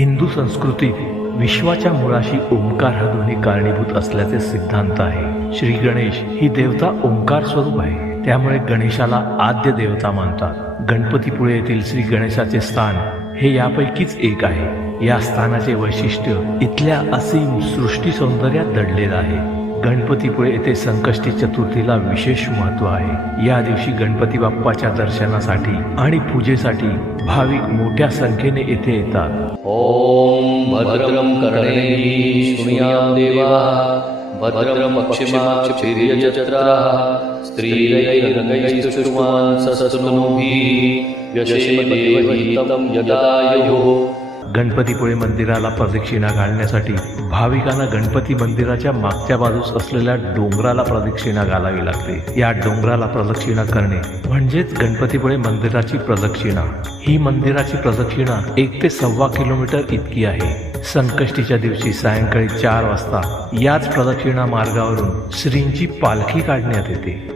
हिंदू संस्कृतीत विश्वाच्या मुळाशी ओंकार हा ध्वनी कारणीभूत असल्याचे सिद्धांत आहे। श्री गणेश ही देवता ओंकार स्वरूप आहे, त्यामुळे गणेशाला आद्य देवता मानतात। गणपतीपुळे येथील श्री गणेशाचे स्थान हे यापैकीच एक आहे। या स्थानाचे वैशिष्ट्य इथल्या असीम सृष्टी सौंदर्यात दडलेलं आहे। गणपतीपुळे येथे संकष्टी चतुर्थीला विशेष महत्त्व आहे। या दिवशी गणपती बाप्पाच्या दर्शनासाठी आणि पूजेसाठी भाविक मोठ्या संख्येने येथे येतात। ओम भद्रं कर्णेभिः शृणुयाम देवाः भद्रं पश्चिमाक्षिर्यजत्राः स्त्रीरैरङ्गैस्तुष्टुवान् सस्तनूभिः व्यशेमदेवहितं यदायुः। गणपतीपुळे मंदिराला प्रदक्षिणा घालण्यासाठी भाविकांना गणपती मंदिराच्या मागच्या बाजूस असलेल्या डोंगराला प्रदक्षिणा घालावी लागते। या डोंगराला प्रदक्षिणा करणे म्हणजेच गणपतीपुळे मंदिराची प्रदक्षिणा। ही मंदिराची प्रदक्षिणा 1 ते 1.25 किलोमीटर इतकी आहे। संकष्टीच्या दिवशी सायंकाळी 4 वाजता याच प्रदक्षिणा मार्गावरून श्रींची पालखी काढण्यात येते।